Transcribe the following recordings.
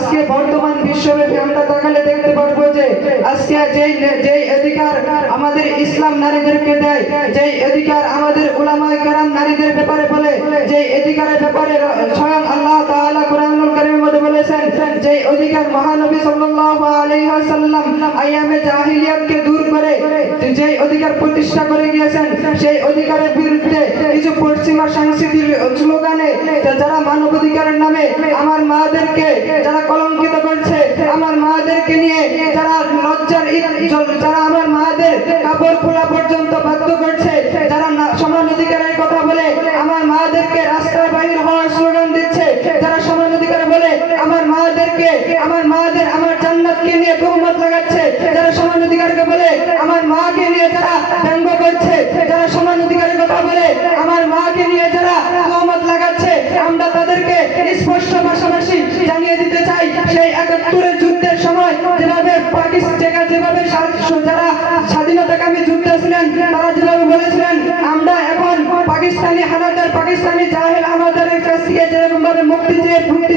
আজকে বর্তমান বিশ্বব্যাপী আমরা তাকালে দেখতে পারবো যে আজকে যেই অধিকার আমাদের ইসলাম নারীদেরকে দেয়, যেই অধিকার আমাদের উলামায়ে কেরাম নারীদের ব্যাপারে বলে, যেই অধিকারের ব্যাপারে স্বয়ং আল্লাহ তাআলা কোরআনুল কারীমের মধ্যে বলেছেন, যেই অধিকার মহানবী সাল্লাল্লাহু আলাইহি ওয়াসাল্লাম আইয়ামে জাহিলিয়াতকে দূর করে যেই অধিকার প্রতিষ্ঠা করে গিয়েছেন, সেই অধিকারের বিরুদ্ধে কিছু পশ্চিমা সাংস্কৃতিক স্লোগানে যারা মানবাধিকারের নামে আমার মাদেরকে যারা কলঙ্কিত করছে, আমার মাদেরকে নিয়ে যারা যারা আমার মাদের কাপড় খোলা পর্যন্ত বাধ্য করছে, যারা সমান অধিকারের কথা বলে আমার মাদেরকে রাস্তায় বাইর হওয়ার স্লোগান দিচ্ছে, যারা সমান অধিকার বলে আমার মাদের আমার জান্নাতকে নিয়ে তহমত লাগাচ্ছে, যারা সমান অধিকারকে বলে আমার মাকে নিয়ে যারা ব্যঙ্গ করছে, যারা সমান অধিকারের কথা বলে আমার মাকে নিয়ে যারা তহমত লাগাচ্ছে, আমরা তাদেরকে স্পষ্ট পাশাপাশি জানিয়ে দিতে চাই, সেই ৭১-এর যুদ্ধের সময় যেভাবে যেভাবে যারা স্বাধীনতাকামী যোদ্ধা ছিলেন তারা যেভাবে বলেছিলেন আমরা এখন পাকিস্তানি হানাদার পাকিস্তানি জাহেল আমাদের কাছ থেকে যেরকম ভাবে মুক্তি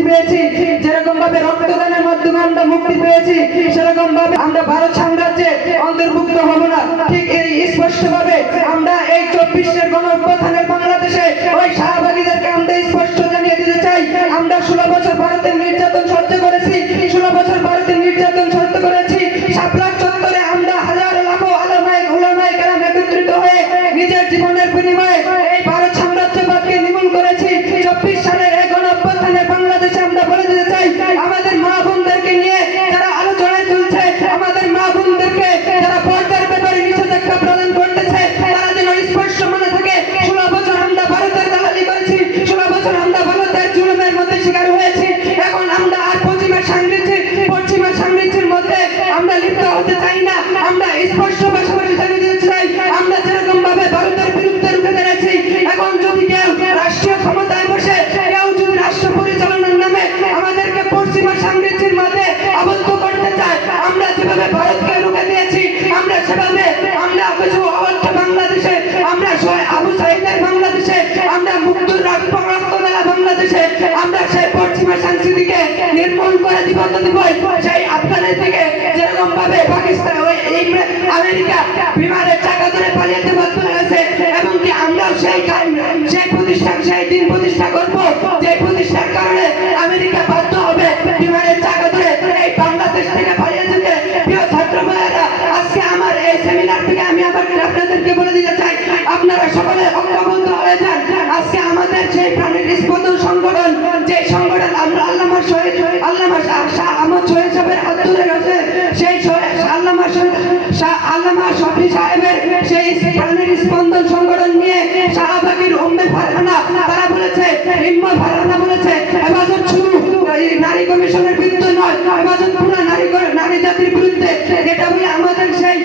পেয়েছি, যেরকম ভাবে রক্তদানের মাধ্যমে আমরা মুক্তি পেয়েছি, সেরকম ভাবে আমরা ভারত সাম্রাজ্যে অন্তর্ভুক্ত হব না। ঠিক এই স্পষ্ট ভাবে আমরা এই ২৪-এর গণঅভ্যুত্থানের বাংলাদেশে ওই শাহবাগীদেরকে আমরা স্পষ্ট জানিয়ে দিতে চাই, আমরা ১৬ বছর ভারতের নির্যাতন সহ্য করেছি, ১৬ বছর ভারতের নির্যাতন সহ্য করেছি। শাপলা চত্বরে আমরা হাজার উলামায়ে কেরাম একত্রিত হয়ে নিজের জীবনের বিনিময়ে এই ভারত সাম্রাজ্যবাদকে নির্মূল করেছি। ২৪ সালের এই গণঅভ্যুত্থানে বাংলাদেশে আমরা বলে দিতে চাই, আমাদের মা বোনদেরকে নিয়ে যারা আলোচনায় চলছে, আমাদের মা বোনদেরকে যারা পর্দার ব্যাপারে নিষেধাজ্ঞা প্রদান করতেছে, তারা যেন স্পষ্ট মনে থাকে ১৬ বছর আমরা ভারতের দালালি করেছি, ১৬ বছর আমরা ভারতের জুলুমের মধ্যে শিকার হয়েছি। এখন আমরা আর পশ্চিমা সাম্রাজ্যের মধ্যে আমরা লিপ্ত হতে চাই না। আমরা স্পষ্ট পাশাপাশি জানিয়ে দিতে চাই, আমরা যেরকম ভাবে ভারতের বিরুদ্ধে রুখে দাঁড়িয়েছি, এখন যদি কেউ রাষ্ট্রীয় ক্ষমতায় বসে কেউ যদি রাষ্ট্র পরিচালনার নামে আমাদেরকে পশ্চিমা সাম্রাজ্যের মধ্যে আবদ্ধ করতে চায়, আমরা যেভাবে ভারতকে রুখে দিয়েছি, আমরা সেভাবে আমরা কিছু অবদ্ধ বাংলাদেশে, আমরা আবু সাইদের বাংলাদেশে, আমরা মুক্তুর রক্তমেলা বাংলাদেশে আমরা সেই পশ্চিমা সংস্কৃতিকে নির্মূল করে দিব। সেই আফগানের দিকে যেরকম ভাবে পাকিস্তান আমেরিকা বিমানের চাকা ধরে পালিয়ে বাধ্য হয়েছে, এবং কি আমরাও সেই দিন প্রতিষ্ঠা করব যে প্রতিষ্ঠার কারণে আমেরিকা বাধ্য হবে বিমানের চাকা ধরে এই বাংলাদেশ থেকে পালিয়ে যেতে। প্রিয় ছাত্র ভাইয়েরা, আজকে আমার এই সেমিনার থেকে আমি আপনাদেরকে বলে দিতে চাই, আপনারা সকলে ঐক্যবদ্ধ হয়ে যান। আজকে আমাদের সেই প্রাণের স্পন্দন সংগঠন, যে সংগঠন আমরা আল্লামা শহীদ সাহেবের হাত ধরে গেছে, সেই আল্লামা শফি সাহেবের সেই প্রাণের স্পন্দন সংগঠন নিয়ে শাহবাগীর উম্মে ফারহানা তারা বলেছে, ইম্মে ফারহানা বলেছে, হেফাজত শুধু নারী কমিশনের বিরুদ্ধে নয়, হেফাজত পুরো নারী জাতির বিরুদ্ধে, এটা বলে আমাদের সেই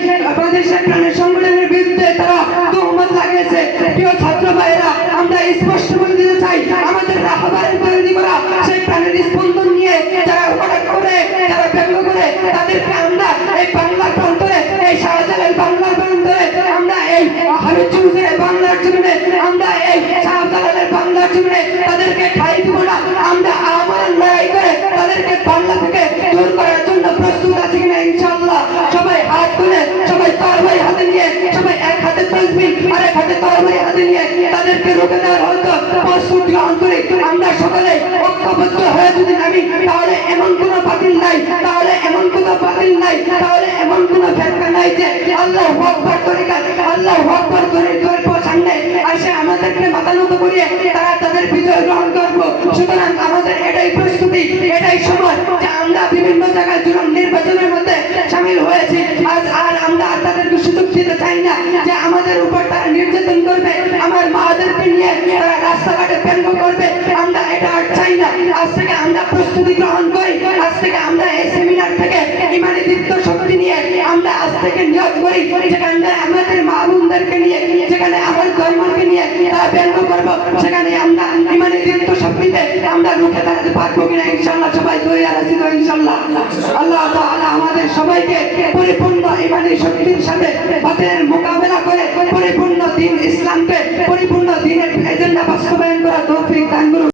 প্রাণের সংগঠনের বিরুদ্ধে তারা তহমত লাগিয়েছে। প্রিয় ছাত্র ভাইয়েরা, আমরা স্পষ্ট বলে দিতে চাই, আমাদের রাহবারের তৈরি করা সেই প্রাণের স্পন্দন নিয়ে যারা হঠাৎ করে যারা ব্যঙ্গ করে, তাদেরকে আমরা এই বাংলার প্রান্তরে, এই শাহজালাল বাংলার প্রান্তরে, আমরা এই হাবিব চৌধুরীর বাংলার জমিনে, আমরা এই শাহজালালের বাংলার জমিনে তাদেরকে ঠাঁই দিব না। আমরা আমার লড়াই করে তাদেরকে বাংলা থেকে দূর করার জন্য প্রস্তুত আছি কিনা ইনশাআল্লাহ। সবাই হাত তুলে, সবাই তরবারি হাতে নিয়ে, সবাই এক হাতে তাসবিহ আর এক হাতে তরবারি হাতে নিয়ে তাদেরকে রুখে দেওয়ার হয়তো প্রস্তুত গ্রহণ করি। আমরা সকলে ঐক্যবদ্ধ হয়ে যদি নামি, তাহলে এমন কোনো বাতিল নাই, তাহলে এমন কোনো বাতিল নাই, তাহলে এমন কোনো ফেরকা নাই যে আল্লাহু আকবার তরিকাত, আল্লাহু আকবার তরিকার সামনে এসে আমাদেরকে মাথা নত করিয়ে তারা তাদের বিজয় গ্রহণ করবো। সুতরাং আমাদের এটাই প্রস্তুতি, এটাই সময় যে আমরা বিভিন্ন জায়গায় নির্বাচনের মধ্যে সামিল হয়েছি, আর আমরা তাদেরকে সুযোগ দিতে চাই না যে আমাদের উপর তারা নির্যাতন করবে, আমার মাদেরকে নিয়ে তারা রাস্তাঘাটে ব্যঙ্গ করবে, আমরা এটা আর চাই না। আজ থেকে আমরা প্রস্তুতি গ্রহণ করি, আজ থেকে আমরা এই সেমিনার থেকে ইমানি দীপ্ত শক্তি নিয়ে আমরা আজ থেকে নিয়োগ করি, যেখানে আমাদের মা বোনদেরকে নিয়ে, যেখানে আমার ধর্মকে নিয়ে তারা ব্যঙ্গ করবো, সেখানে আমরা ইমানি দীপ্ত শক্তিতে আমরা রুখে দাঁড়াতে পারবো কিনা ইনশাআল্লাহ। সবাই তৈরি আছি তো ইনশাআল্লাহ। আল্লাহ তাআলা আমাদের সবাইকে পরিপূর্ণ ইমানি শক্তির সাথে বাতিলের মোকাবেলা করে পরিপূর্ণ দ্বীন ইসলামকে, পরিপূর্ণ দ্বীনের এজেন্ডা বাস্তবায়ন করা তৌফিক দান করুন।